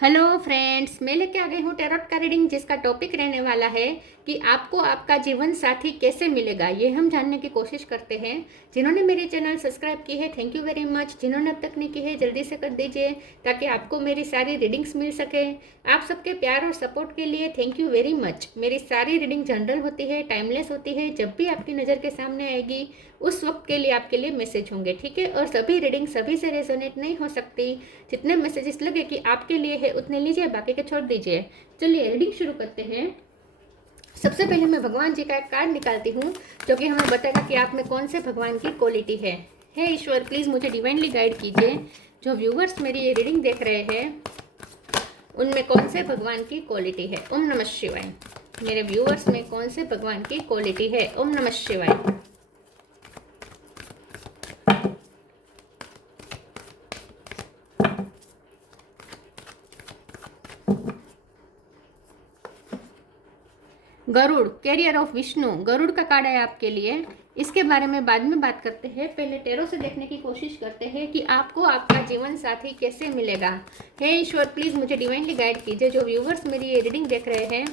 Hello friends, मैं लेके आ गई हूँ टैरोट का रीडिंग, जिसका टॉपिक रहने वाला है कि आपको आपका जीवन साथी कैसे मिलेगा। ये हम जानने की कोशिश करते हैं। जिन्होंने मेरे चैनल सब्सक्राइब की है, थैंक यू वेरी मच। जिन्होंने अब तक नहीं की है, जल्दी से कर दीजिए ताकि आपको मेरी सारी रीडिंग्स मिल सके। आप सबके प्यार और सपोर्ट के लिए थैंक यू वेरी मच। मेरी सारी रीडिंग जनरल होती है, टाइमलेस होती है। जब भी आपकी नज़र के सामने आएगी उस वक्त के लिए आपके लिए मैसेज होंगे, ठीक है। और सभी रीडिंग सभी से रेजोनेट नहीं हो सकती। जितने मैसेजेस लगे कि आपके लिए है उतने लीजिए, बाकी के छोड़ दीजिए। चलिए रीडिंग शुरू करते हैं। सबसे पहले मैं भगवान जी का एक कार्ड निकालती हूँ जो कि हमें बताएगा कि आप में कौन से भगवान की क्वालिटी है। हे ईश्वर, प्लीज़ मुझे डिवाइनली गाइड कीजिए। जो व्यूवर्स मेरी ये रीडिंग देख रहे हैं उनमें कौन से भगवान की क्वालिटी है। ओम नमः शिवाय। मेरे व्यूवर्स में कौन से भगवान की क्वालिटी है। ओम नमः शिवाय। गरुड़, कैरियर ऑफ विष्णु, गरुड़ का कार्ड है आपके लिए। इसके बारे में बाद में बात करते हैं। पहले टैरो से देखने की कोशिश करते हैं कि आपको आपका जीवन साथी कैसे मिलेगा। हे ईश्वर, प्लीज़ मुझे डिवाइनली गाइड कीजिए। जो व्यूवर्स मेरी ये रीडिंग देख रहे हैं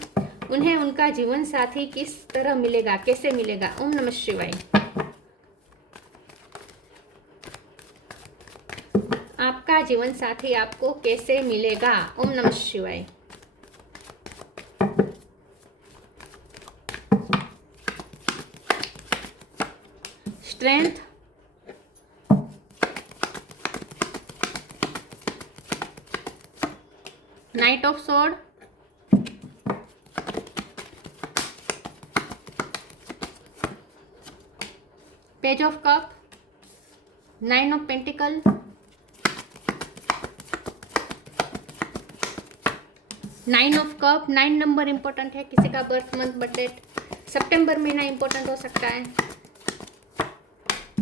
उन्हें उनका जीवन साथी किस तरह मिलेगा, कैसे मिलेगा। ओम नमः शिवाय। आपका जीवन साथी आपको कैसे मिलेगा। ओम नमः शिवाय। Strength, knight of sword, page of cup, nine of pentacle, nine of cup. 9 number important है। किसी का बर्थ मंथ बर्थ डेट सितंबर महीना इंपॉर्टेंट हो सकता है।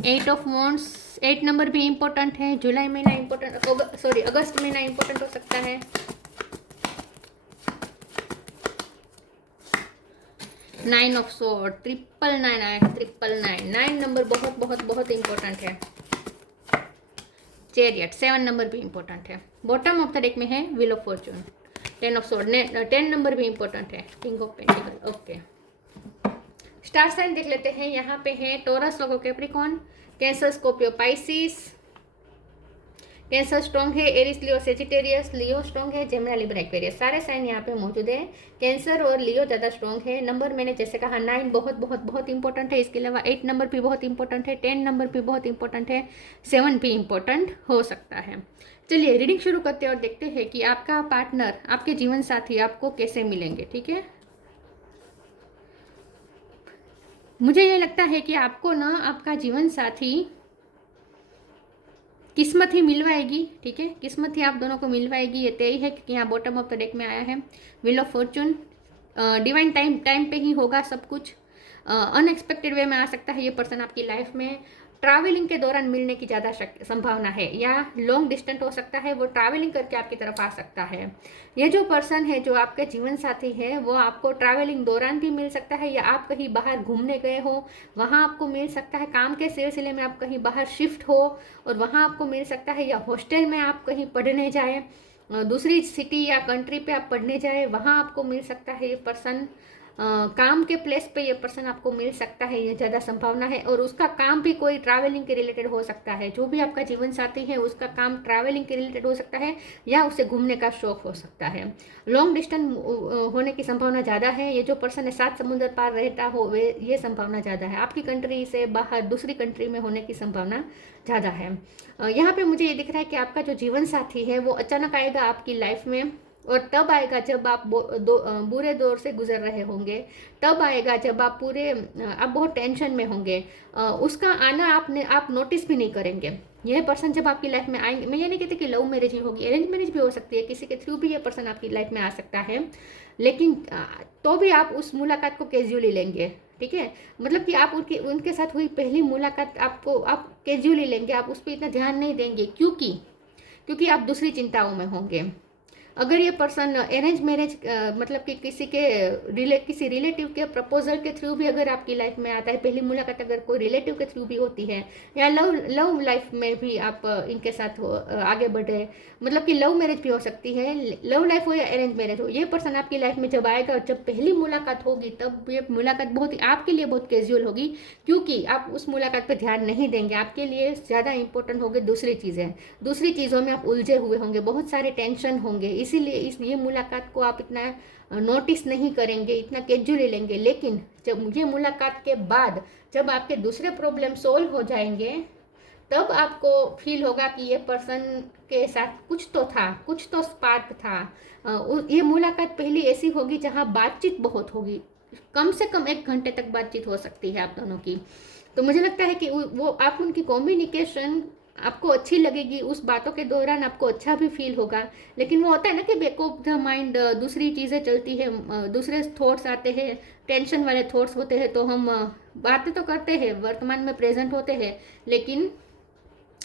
8 ऑफ वॉन्ड्स, 8 नंबर भी इंपॉर्टेंट है। जुलाई महीना इंपॉर्टेंट, अगस्त महीना इंपॉर्टेंट हो सकता है। 9 ऑफ स्वॉर्ड, 999, 9 नंबर बहुत बहुत बहुत इंपॉर्टेंट है। चैरियट, 7 नंबर भी इंपॉर्टेंट है। बॉटम ऑफ द डेक में है wheel of fortune, 10 of sword, 10 number भी इंपॉर्टेंट है। King of pentacle. Okay, star sign देख लेते हैं। यहाँ पे है टोरस, लोगो, Capricorn, Cancer, Scorpio, Pisces. Cancer strong है। Aries, Leo, Sagittarius, Leo strong है। जेमिनी, लिब्रा, एक्वेरियस, सारे साइन यहाँ पे मौजूद है। कैंसर और लियो ज़्यादा स्ट्रॉन्ग है। नंबर मैंने जैसे कहा 9 बहुत बहुत बहुत इंपॉर्टेंट है। इसके अलावा 8 नंबर भी बहुत इंपॉर्टेंट है। 10 नंबर भी बहुत इंपॉर्टेंट है। 7 भी इंपॉर्टेंट हो सकता है। चलिए रीडिंग शुरू करते हैं और देखते हैं कि आपका पार्टनर, आपके जीवन साथी आपको कैसे मिलेंगे, ठीक है। मुझे ये लगता है कि आपको ना आपका जीवन साथी किस्मत ही मिलवाएगी, ठीक है। किस्मत ही आप दोनों को मिलवाएगी, ये तय है, क्योंकि यहाँ बॉटम ऑफ द डेक में आया है wheel of Fortune. Divine time पे ही होगा सब कुछ। अनएक्सपेक्टेड वे में आ सकता है ये पर्सन आपकी लाइफ में। ट्रैवलिंग के दौरान मिलने की ज़्यादा संभावना है, या लॉन्ग डिस्टेंस हो सकता है, वो ट्रैवलिंग करके आपकी तरफ आ सकता है। ये जो पर्सन है, जो आपके जीवन साथी है, वो आपको ट्रैवलिंग दौरान भी मिल सकता है, या आप कहीं बाहर घूमने गए हो वहाँ आपको मिल सकता है। काम के सिलसिले में आप कहीं बाहर शिफ्ट हो और वहाँ आपको मिल सकता है, या हॉस्टल में आप कहीं पढ़ने जाए, दूसरी सिटी या कंट्री पे आप पढ़ने जाए, वहाँ आपको मिल सकता है ये पर्सन। काम के प्लेस पे ये पर्सन आपको मिल सकता है, ये ज़्यादा संभावना है। और उसका काम भी कोई ट्रैवलिंग के रिलेटेड हो सकता है। जो भी आपका जीवन साथी है उसका काम ट्रैवलिंग के रिलेटेड हो सकता है, या उसे घूमने का शौक हो सकता है। लॉन्ग डिस्टेंस होने की संभावना ज़्यादा है। ये जो पर्सन है 7 समुद्र पार रहता हो, वे ये संभावना ज़्यादा है। आपकी कंट्री से बाहर दूसरी कंट्री में होने की संभावना ज़्यादा है। यहाँ पे मुझे ये दिख रहा है कि आपका जो जीवन साथी है वो अचानक आएगा आपकी लाइफ में, और तब आएगा जब आप बुरे दौर से गुजर रहे होंगे। तब आएगा जब आप आप बहुत टेंशन में होंगे। उसका आना आप नोटिस भी नहीं करेंगे। यह पर्सन जब आपकी लाइफ में आएंगे, मैं ये नहीं कहती कि लव मैरिज ही होगी, अरेंज मैरिज भी हो सकती है, किसी के थ्रू भी ये पर्सन आपकी लाइफ में आ सकता है। लेकिन तो भी आप उस मुलाकात को कैजुअली लेंगे, ठीक है। मतलब कि आप उनके साथ हुई पहली मुलाकात आप कैजुअली लेंगे, आप उस पर इतना ध्यान नहीं देंगे, क्योंकि आप दूसरी चिंताओं में होंगे। अगर ये पर्सन अरेंज मैरिज मतलब कि किसी रिलेटिव के प्रपोजल के थ्रू भी अगर आपकी लाइफ में आता है, पहली मुलाकात अगर कोई रिलेटिव के थ्रू भी होती है, या लव लाइफ में भी आप इनके साथ आगे बढ़े, मतलब कि लव मैरिज भी हो सकती है, लव लाइफ हो या अरेंज मैरिज हो, ये पर्सन आपकी लाइफ में जब आएगा और जब पहली मुलाकात होगी तब ये मुलाकात बहुत ही आपके लिए बहुत कैजुअल होगी, क्योंकि आप उस मुलाकात पर ध्यान नहीं देंगे। आपके लिए ज़्यादा इंपॉर्टेंट होगी दूसरी चीज़ों में आप उलझे हुए होंगे, बहुत सारे टेंशन होंगे, इसीलिए ये मुलाकात को आप इतना नोटिस नहीं करेंगे, इतना कैजुअली लेंगे। लेकिन जब ये मुलाकात के बाद जब आपके दूसरे प्रॉब्लम सोल्व हो जाएंगे, तब आपको फील होगा कि ये पर्सन के साथ कुछ तो था, कुछ तो स्पार्क था। ये मुलाकात पहली ऐसी होगी जहाँ बातचीत बहुत होगी, कम से कम 1 घंटे तक बातचीत हो सकती है आप दोनों की। तो मुझे लगता है कि वो आप उनकी कम्युनिकेशन आपको अच्छी लगेगी, उस बातों के दौरान आपको अच्छा भी फील होगा। लेकिन वो होता है ना कि बैक ऑफ द माइंड दूसरी चीज़ें चलती है, दूसरे थॉट्स आते हैं, टेंशन वाले थॉट्स होते हैं, तो हम बातें तो करते हैं, वर्तमान में प्रेजेंट होते हैं, लेकिन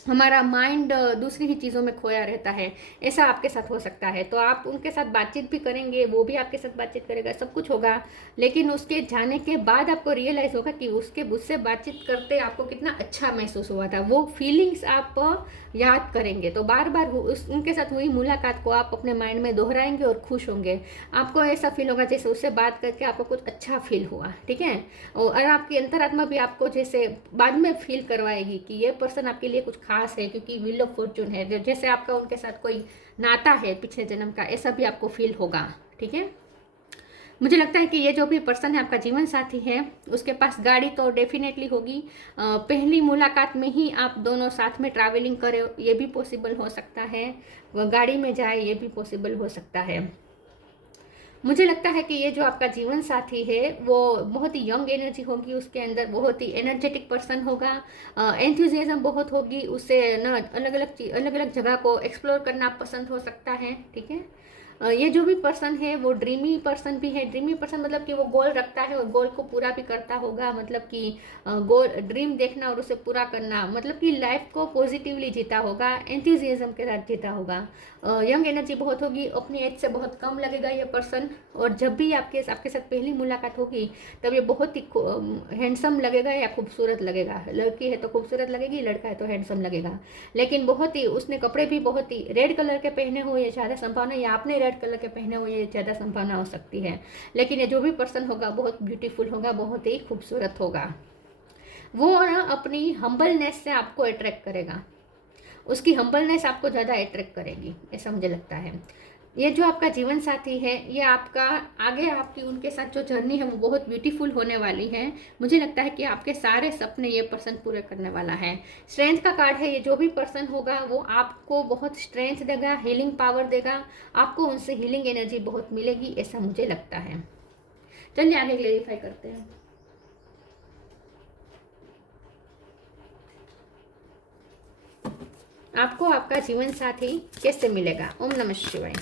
हमारा माइंड दूसरी ही चीज़ों में खोया रहता है। ऐसा आपके साथ हो सकता है। तो आप उनके साथ बातचीत भी करेंगे, वो भी आपके साथ बातचीत करेगा, सब कुछ होगा, लेकिन उसके जाने के बाद आपको रियलाइज़ होगा कि उससे बातचीत करते आपको कितना अच्छा महसूस हुआ था। वो फीलिंग्स आप याद करेंगे, तो बार बार उनके साथ हुई मुलाकात को आप अपने माइंड में दोहराएंगे और खुश होंगे। आपको ऐसा फील होगा जैसे उससे बात करके आपको कुछ अच्छा फील हुआ, ठीक है। और आपकी अंतरात्मा भी आपको जैसे बाद में फील करवाएगी कि ये पर्सन आपके लिए कुछ खास है, क्योंकि व्हील ऑफ फॉर्चून है, जैसे आपका उनके साथ कोई नाता है पिछले जन्म का, ऐसा भी आपको फील होगा, ठीक है। मुझे लगता है कि ये जो भी पर्सन है आपका जीवन साथी है, उसके पास गाड़ी तो डेफिनेटली होगी। पहली मुलाकात में ही आप दोनों साथ में ट्रैवलिंग करें, ये भी पॉसिबल हो सकता है, वो गाड़ी में जाए, ये भी पॉसिबल हो सकता है। मुझे लगता है कि ये जो आपका जीवन साथी है वो बहुत ही यंग एनर्जी होगी, उसके अंदर बहुत ही एनर्जेटिक पर्सन होगा, एंथुजियाज्म बहुत होगी, उसे ना अलग अलग जगह को एक्सप्लोर करना पसंद हो सकता है, ठीक है। ये जो भी पर्सन है वो ड्रीमी पर्सन भी है। ड्रीमी पर्सन मतलब कि वो गोल रखता है और गोल को पूरा भी करता होगा, मतलब कि गोल ड्रीम देखना और उसे पूरा करना, मतलब कि लाइफ को पॉजिटिवली जीता होगा, एंथुजियाज्म के साथ जीता होगा। यंग एनर्जी बहुत होगी, अपनी एज से बहुत कम लगेगा ये पर्सन, और जब भी आपके साथ पहली मुलाकात होगी तब ये बहुत ही हैंडसम लगेगा या खूबसूरत लगेगा। लड़की है तो खूबसूरत लगेगी, लड़का है तो हैंडसम लगेगा, लेकिन बहुत ही उसने कपड़े भी बहुत ही रेड कलर के पहने हो ये ज़्यादा संभावना, या आपने रेड कलर के पहने हो ये ज़्यादा संभावना हो सकती है। लेकिन ये जो भी पर्सन होगा बहुत ब्यूटीफुल होगा, बहुत ही खूबसूरत होगा। वो ना अपनी हम्बलनेस से आपको अट्रैक्ट करेगा, उसकी हम्बलनेस आपको ज़्यादा अट्रैक्ट करेगी, ऐसा मुझे लगता है। ये जो आपका जीवन साथी है, ये आपका आगे आपकी उनके साथ जो जर्नी है वो बहुत ब्यूटीफुल होने वाली है। मुझे लगता है कि आपके सारे सपने ये पर्सन पूरे करने वाला है। स्ट्रेंथ का कार्ड है, ये जो भी पर्सन होगा वो आपको बहुत स्ट्रेंथ देगा, हीलिंग पावर देगा, आपको उनसे हीलिंग एनर्जी बहुत मिलेगी, ऐसा मुझे लगता है। चलिए आगे क्लेरिफाई करते हैं। आपको आपका जीवन साथी कैसे मिलेगा? ओम नमः शिवाय।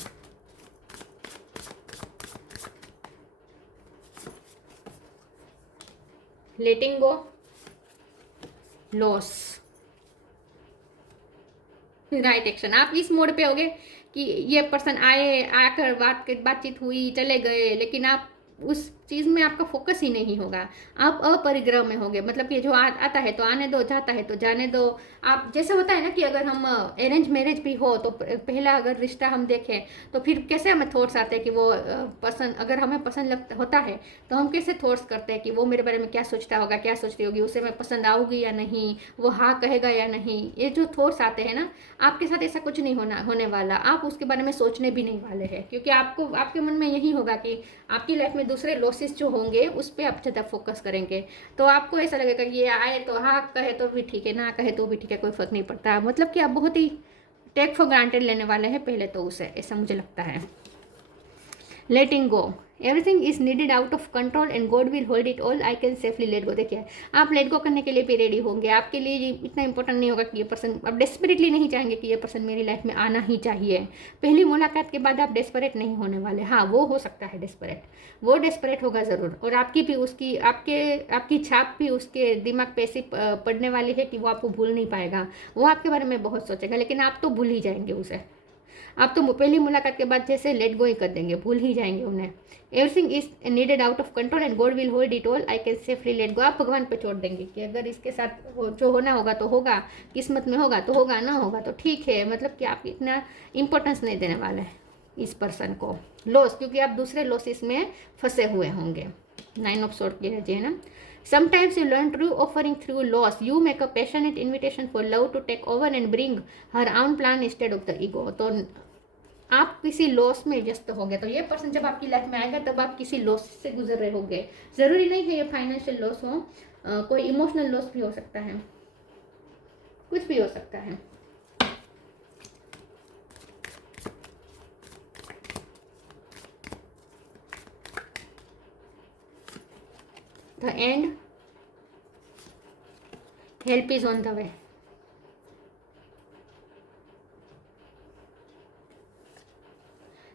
लेटिंग गो, लॉस, राइट एक्शन। आप इस मोड पे होगे कि ये पर्सन आकर बातचीत हुई, चले गए, लेकिन आप उस चीज़ में आपका फोकस ही नहीं होगा, आप अपरिग्रह में होगे, मतलब कि जो आता है तो आने दो, जाता है तो जाने दो। आप जैसे होता है ना कि अगर हम अरेंज मैरिज भी हो तो पहला अगर रिश्ता हम देखें तो फिर कैसे हमें थॉट्स आते हैं कि वो पसंद, अगर हमें पसंद होता है तो हम कैसे थॉट्स करते हैं कि वो मेरे बारे में क्या सोचता होगा, क्या सोचती होगी, उसे मैं पसंद आऊँगी या नहीं, वो हाँ कहेगा या नहीं। ये जो थॉट्स आते हैं ना, आपके साथ ऐसा कुछ नहीं होने वाला, आप उसके बारे में सोचने भी नहीं वाले हैं, क्योंकि आपको आपके मन में यही होगा कि आपकी लाइफ में दूसरे लॉसेस जो होंगे उस पर आप ज़्यादा फोकस करेंगे। तो आपको ऐसा लगेगा कि ये आए तो हाँ कहे तो भी ठीक है, ना कहे तो भी ठीक है, कोई फर्क नहीं पड़ता, मतलब कि आप बहुत ही टेक फॉर ग्रांटेड लेने वाले हैं पहले तो उसे, ऐसा मुझे लगता है। Letting go, everything is needed out of control and God will hold it all, I can safely let go. देखिए आप लेट गो करने के लिए भी रेडी होंगे, आपके लिए ये इतना इंपॉर्टेंट नहीं होगा कि ये पर्सन, आप डेस्परेटली नहीं चाहेंगे कि ये पर्सन मेरी लाइफ में आना ही चाहिए। पहली मुलाकात के बाद आप डेस्परेट नहीं होने वाले। हाँ वो हो सकता है डेस्परेट, वो डेस्परेट होगा ज़रूर, और आपकी भी उसकी आपकी छाप भी उसके दिमाग पे ऐसी पड़ने वाली है कि वो आपको भूल नहीं पाएगा, वो आपके बारे में बहुत सोचेगा, लेकिन आप तो भूल ही जाएंगे उसे। आप तो पहली मुलाकात के बाद जैसे लेट गो ही कर देंगे, भूल ही जाएंगे उन्हें। Everything is needed out of control and God will hold it all, I can safely let गो। आप भगवान पे छोड़ देंगे कि अगर इसके साथ जो होना होगा तो होगा, किस्मत में होगा तो होगा, ना होगा तो ठीक है। मतलब कि आप इतना इंपॉर्टेंस नहीं देने वाले हैं इस पर्सन को। लॉस, क्योंकि आप दूसरे लॉसेस में फंसे हुए होंगे। 9 ऑफ सोर्ड की एनर्जी है ना। Sometimes you learn true offering through loss. You make a passionate invitation for love to take over and bring her own plan instead of the ego. तो आप किसी लॉस में व्यस्त हो गए, तो ये पर्सन जब आपकी लाइफ में आएगा तब आप किसी लॉस से गुजर रहे होंगे। ज़रूरी नहीं है ये फाइनेंशियल लॉस हो, कोई इमोशनल लॉस भी हो सकता है, कुछ भी हो सकता है। The end. Help is on the way.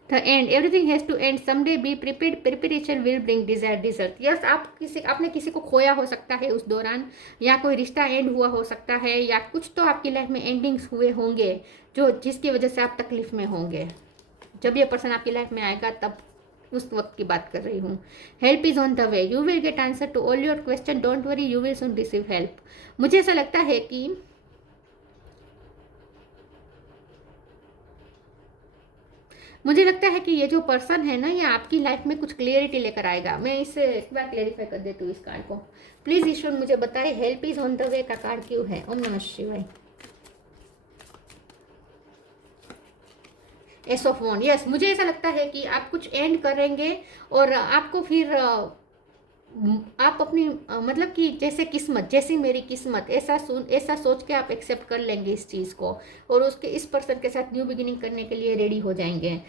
The end. Everything has to end someday. Be prepared. Preparation will bring desired result. Yes, आपने किसी को खोया हो सकता है उस दौरान, या कोई रिश्ता एंड हुआ हो सकता है, या कुछ तो आपकी लाइफ में एंडिंग्स हुए होंगे जो जिसकी वजह से आप तकलीफ में होंगे। जब ये पर्सन आपकी लाइफ में आएगा तब उस वक्त की बात कर रही हूँ। Help is on the way, you will get answer to all your question, don't worry, you will soon receive help. मुझे ऐसा लगता है कि ये जो पर्सन है ना, ये आपकी लाइफ में कुछ क्लियरिटी लेकर आएगा। मैं इसे एक बार क्लेरिफाई कर देती हूँ इस कार्ड को। प्लीज ईश्वर मुझे बताए हेल्प इज ऑन द वे का कार्ड क्यों है। ओम नमः शिवाय। एस ऑफ वॉन्ड, यस, मुझे ऐसा लगता है कि आप कुछ एंड करेंगे और आपको फिर आप अपनी मतलब कि जैसे किस्मत, जैसी मेरी किस्मत, ऐसा सोच के आप एक्सेप्ट कर लेंगे इस चीज़ को, और उसके इस पर्सन के साथ न्यू बिगिनिंग करने के लिए रेडी हो जाएंगे।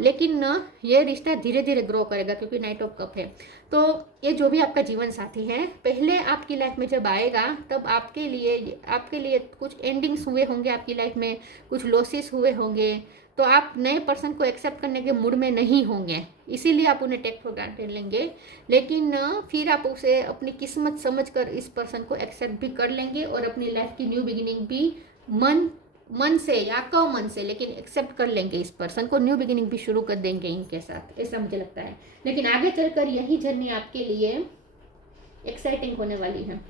लेकिन ये रिश्ता धीरे धीरे ग्रो करेगा क्योंकि नाइट ऑफ कप है। तो ये जो भी आपका जीवन साथी है, पहले आपकी लाइफ में जब आएगा तब आपके लिए कुछ एंडिंग्स हुए होंगे आपकी लाइफ में, कुछ लॉसेस हुए होंगे, तो आप नए पर्सन को एक्सेप्ट करने के मूड में नहीं होंगे, इसीलिए आप उन्हें टेक फॉर ग्रांटेड लेंगे। लेकिन फिर आप उसे अपनी किस्मत समझकर इस पर्सन को एक्सेप्ट भी कर लेंगे और अपनी लाइफ की न्यू बिगिनिंग भी मन से या कम से, लेकिन एक्सेप्ट कर लेंगे इस पर्सन को, न्यू बिगिनिंग भी शुरू कर देंगे इनके साथ, ऐसा मुझे लगता है। लेकिन आगे चलकर यही जर्नी आपके लिए एक्साइटिंग होने वाली है।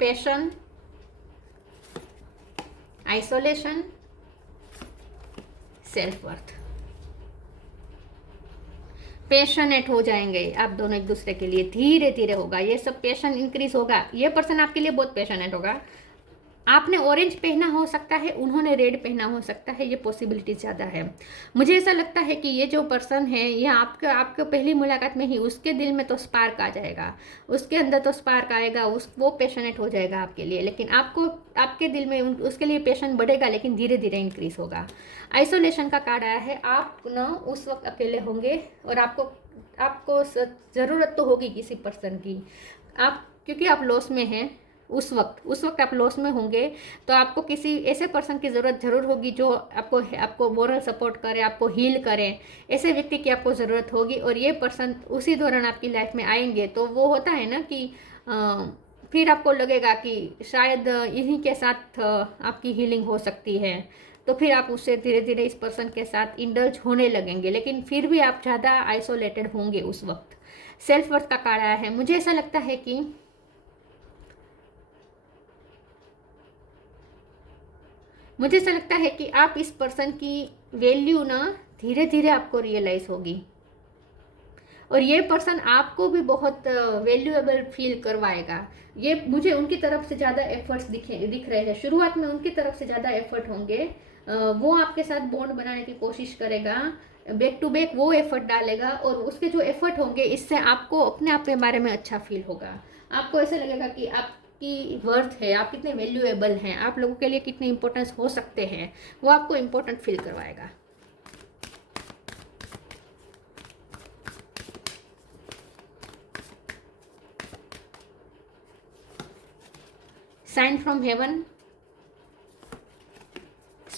Passion, isolation, self worth. Passionate हो जाएंगे आप दोनों एक दूसरे के लिए, धीरे धीरे होगा ये सब, पैशन इंक्रीज होगा। ये पर्सन आपके लिए बहुत पैशनेट होगा। आपने ऑरेंज पहना हो सकता है, उन्होंने रेड पहना हो सकता है, ये पॉसिबिलिटी ज़्यादा है। मुझे ऐसा लगता है कि ये जो पर्सन है, ये आपके पहली मुलाकात में ही उसके दिल में तो स्पार्क आ जाएगा, उसके अंदर तो स्पार्क आएगा, वो पैशनेट हो जाएगा आपके लिए। लेकिन आपके दिल में उसके लिए पैशन बढ़ेगा, लेकिन धीरे धीरे इंक्रीज होगा। आइसोलेशन का कार्ड आया है, आप ना उस वक्त अकेले होंगे और आपको ज़रूरत तो होगी किसी पर्सन की, क्योंकि आप लॉस में हैं। उस वक्त आप लॉस में होंगे, तो आपको किसी ऐसे पर्सन की ज़रूरत ज़रूर होगी जो आपको मोरल सपोर्ट करे, आपको हील करे। ऐसे व्यक्ति की आपको ज़रूरत होगी, और ये पर्सन उसी दौरान आपकी लाइफ में आएंगे। तो वो होता है ना कि फिर आपको लगेगा कि शायद इन्हीं के साथ आपकी हीलिंग हो सकती है, तो फिर आप उससे धीरे धीरे इस पर्सन के साथ इंडल्ज होने लगेंगे। लेकिन फिर भी आप ज़्यादा आइसोलेटेड होंगे उस वक्त। सेल्फ वर्थ का कार्ड आया है। मुझे ऐसा लगता है कि आप इस पर्सन की वैल्यू ना धीरे धीरे आपको रियलाइज होगी, और ये पर्सन आपको भी बहुत वैल्यूएबल फील करवाएगा। ये मुझे उनकी तरफ से ज़्यादा एफर्ट्स दिख रहे हैं। शुरुआत में उनकी तरफ से ज़्यादा एफर्ट होंगे, वो आपके साथ बॉन्ड बनाने की कोशिश करेगा, बैक टू बैक वो एफर्ट डालेगा, और उसके जो एफर्ट होंगे इससे आपको अपने आप के बारे में अच्छा फील होगा। आपको ऐसा लगेगा कि आपकी वर्थ है, आप कितने वैल्यूएबल हैं, आप लोगों के लिए कितने इंपॉर्टेंस हो सकते हैं, वो आपको इम्पोर्टेंट फील करवाएगा। Sign from heaven,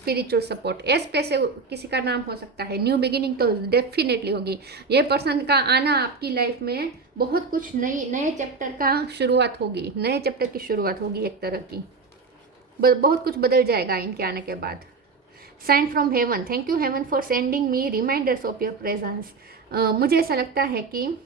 spiritual support, एस पे से किसी का नाम हो सकता है। न्यू बिगिनिंग तो डेफिनेटली होगी। ये पर्सन का आना आपकी लाइफ में बहुत कुछ नए चैप्टर का शुरुआत होगी, नए चैप्टर की शुरुआत होगी एक तरह की। बहुत कुछ बदल जाएगा इनके आने के बाद। Sign from heaven, thank you heaven for sending me reminders of your presence. मुझे ऐसा लगता है कि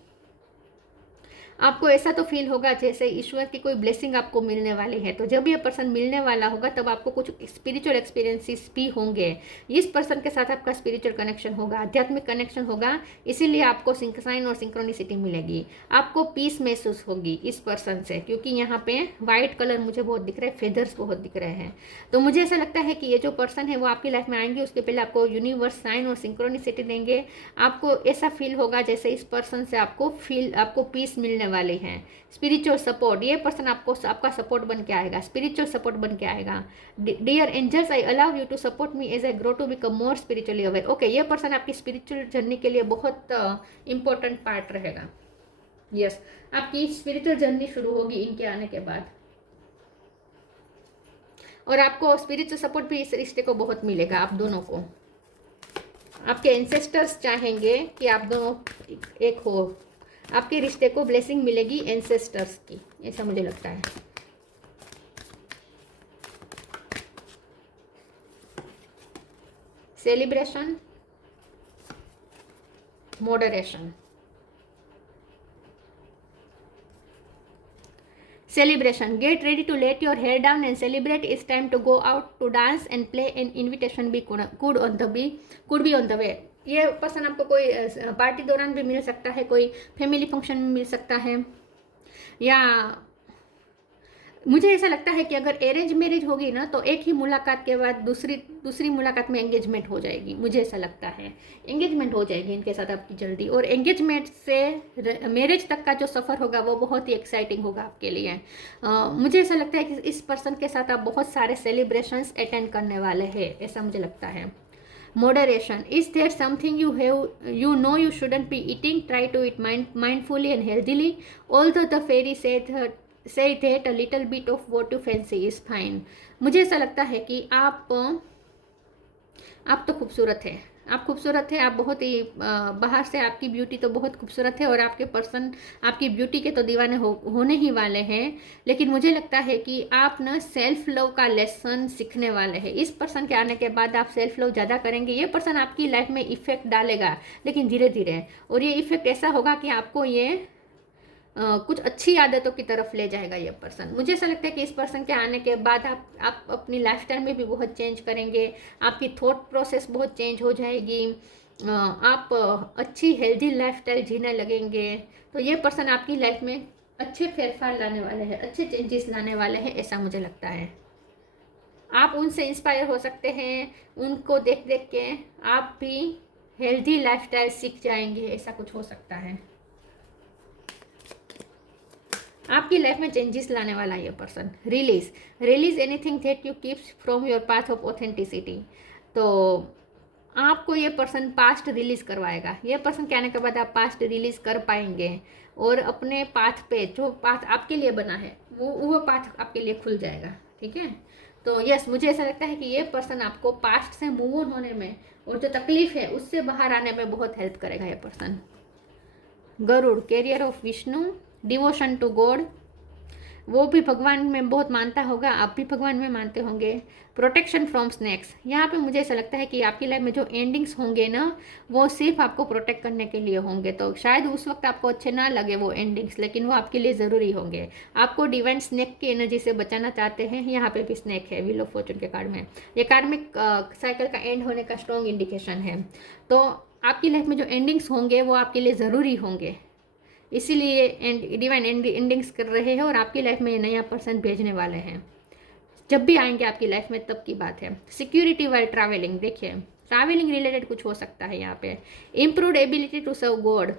आपको ऐसा तो फील होगा जैसे ईश्वर की कोई ब्लेसिंग आपको मिलने वाली है। तो जब ये पर्सन मिलने वाला होगा तब आपको कुछ स्पिरिचुअल एक्सपीरियंसेस भी होंगे। इस पर्सन के साथ आपका स्पिरिचुअल कनेक्शन होगा, आध्यात्मिक कनेक्शन होगा, इसीलिए आपको साइन और सिंक्रोनिसिटी मिलेगी। आपको पीस महसूस होगी इस पर्सन से, क्योंकि यहाँ पे व्हाइट कलर मुझे बहुत दिख रहा है, फेदर्स बहुत दिख रहे हैं। तो मुझे ऐसा लगता है कि ये जो पर्सन है वो आपकी लाइफ में आएंगे, उसके पहले आपको यूनिवर्स साइन और सिंक्रोनिसिटी देंगे। आपको ऐसा फील होगा जैसे इस पर्सन से आपको पीस मिलने वाले हैं। स्पिरिचुअल सपोर्ट, ये पर्सन आपका सपोर्ट बन के आएगा, स्पिरिचुअल सपोर्ट बन के आएगा। Dear angels, I allow you to support me as I grow to become more spiritually aware. Okay, ये पर्सन आपकी स्पिरिचुअल जर्नी के लिए बहुत इंपॉर्टेंट पार्ट रहेगा। यस, आपकी स्पिरिचुअल जर्नी शुरू होगी इनके आने के बाद, और आपको स्पिरिचुअल सपोर्ट भी इस रिश्ते को बहुत मिलेगा। आप दोनों को, आपके एंसेस्टर्स चाहेंगे कि आप दोनों एक हो, आपके रिश्ते को ब्लेसिंग मिलेगी एंसेस्टर्स की, ऐसा मुझे लगता है। Celebration, moderation, celebration, get ready to let your hair down and celebrate. It's time to go out to dance and play. An invitation be could be on the way. ये person आपको कोई party दौरान भी मिल सकता है, कोई family function में मिल सकता है, या मुझे ऐसा लगता है कि अगर अरेंज मैरिज होगी ना तो एक ही मुलाकात के बाद दूसरी मुलाकात में एंगेजमेंट हो जाएगी। मुझे ऐसा लगता है एंगेजमेंट हो जाएगी इनके साथ आपकी जल्दी, और एंगेजमेंट से मैरिज तक का जो सफ़र होगा वो बहुत ही एक्साइटिंग होगा आपके लिए। मुझे ऐसा लगता है कि इस पर्सन के साथ आप बहुत सारे सेलिब्रेशंस अटेंड करने वाले हैं, ऐसा मुझे लगता है। Moderation, is there something you know you shouldn't be eating? Try to eat mindfully and healthily. Although the fairy say that a little bit of what you fancy is fine. मुझे ऐसा लगता है कि आप तो खूबसूरत है, आप खूबसूरत है, आप बहुत ही बाहर से आपकी ब्यूटी तो बहुत खूबसूरत है, और आपके पर्सन आपकी ब्यूटी के तो दीवाने होने ही वाले हैं। लेकिन मुझे लगता है कि आप ना सेल्फ लव का लेसन सीखने वाले हैं। इस पर्सन के आने के बाद आप सेल्फ लव ज़्यादा करेंगे। ये पर्सन आपकी लाइफ में इफ़ेक्ट डालेगा, लेकिन धीरे धीरे, और ये इफ़ेक्ट ऐसा होगा कि आपको ये कुछ अच्छी आदतों की तरफ ले जाएगा ये पर्सन। मुझे ऐसा लगता है कि इस पर्सन के आने के बाद आप अपनी लाइफस्टाइल में भी बहुत चेंज करेंगे, आपकी थॉट प्रोसेस बहुत चेंज हो जाएगी, आप अच्छी हेल्दी लाइफस्टाइल जीने लगेंगे। तो ये पर्सन आपकी लाइफ में अच्छे फेरफार लाने वाले हैं, अच्छे चेंजेस लाने वाले हैं, ऐसा मुझे लगता है। आप उनसे इंस्पायर हो सकते हैं, उनको देख देख के आप भी हेल्दी लाइफस्टाइल सीख जाएंगे, ऐसा कुछ हो सकता है। आपकी लाइफ में चेंजेस लाने वाला है ये person. Release anything that you keeps from your path of authenticity. तो आपको ये पर्सन पास्ट रिलीज करवाएगा। ये पर्सन के आने के बाद आप पास्ट रिलीज कर पाएंगे, और अपने पाथ पे जो पाथ आपके लिए बना है वो पाथ आपके लिए खुल जाएगा। ठीक है, तो यस, मुझे ऐसा लगता है कि ये पर्सन आपको पास्ट से मूव ऑन होने में और जो तकलीफ है उससे बाहर आने में बहुत हेल्प करेगा ये person. Garuda, carrier of Vishnu, devotion to god, वो भी भगवान में बहुत मानता होगा, आप भी भगवान में मानते होंगे। प्रोटेक्शन फ्रॉम स्नैक्स, यहाँ पे मुझे ऐसा लगता है कि आपकी लाइफ में जो एंडिंग्स होंगे ना वो सिर्फ आपको प्रोटेक्ट करने के लिए होंगे। तो शायद उस वक्त आपको अच्छे ना लगे वो एंडिंग्स, लेकिन वो आपके लिए ज़रूरी होंगे। आपको डिवाइन स्नैक की एनर्जी से बचाना चाहते हैं। यहाँ पे भी स्नैक है व्हील ऑफ फॉर्चून के कार्ड में, ये कार्मिक साइकिल का एंड होने का स्ट्रॉन्ग इंडिकेशन है। तो आपकी लाइफ में जो एंडिंग्स होंगे वो आपके लिए ज़रूरी होंगे, इसीलिए डिवाइन एंडिंग्स कर रहे हैं, और आपकी लाइफ में ये नया पर्सन भेजने वाले हैं। जब भी आएंगे आपकी लाइफ में तब की बात है। सिक्योरिटी वाइल ट्रैवलिंग, देखिए ट्रैवलिंग रिलेटेड कुछ हो सकता है यहाँ पे। Improved ability to serve god,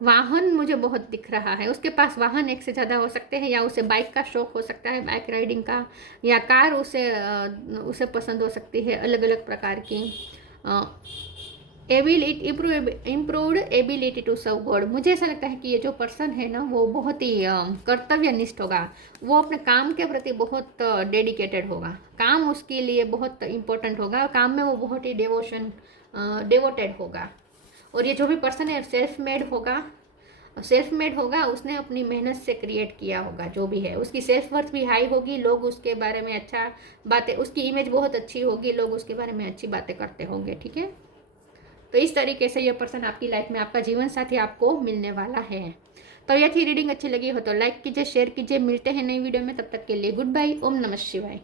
वाहन मुझे बहुत दिख रहा है, उसके पास वाहन एक से ज़्यादा हो सकते हैं, या उसे बाइक का शौक हो सकता है, बाइक राइडिंग का, या कार उसे पसंद हो सकती है, अलग अलग प्रकार की। Improved ability to serve god. मुझे ऐसा लगता है कि ये जो पर्सन है ना वो बहुत ही कर्तव्यनिष्ठ होगा, वो अपने काम के प्रति बहुत डेडिकेटेड होगा, काम उसके लिए बहुत इम्पोर्टेंट होगा, काम में वो बहुत ही डिवोटेड होगा। और ये जो भी पर्सन है सेल्फ मेड होगा, उसने अपनी मेहनत से क्रिएट किया होगा, जो भी है उसकी सेल्फ वर्थ भी हाई होगी, लोग उसके बारे में अच्छा बातें, उसकी इमेज बहुत अच्छी होगी, लोग उसके बारे में अच्छी बातें करते होंगे, ठीक है। तो इस तरीके से ये पर्सन आपकी लाइफ में आपका जीवन साथी आपको मिलने वाला है। तो ये थी रीडिंग अच्छी लगी हो तो लाइक कीजिए, शेयर कीजिए, मिलते हैं नई वीडियो में, तब तक के लिए गुड बाय, ओम नमः शिवाय।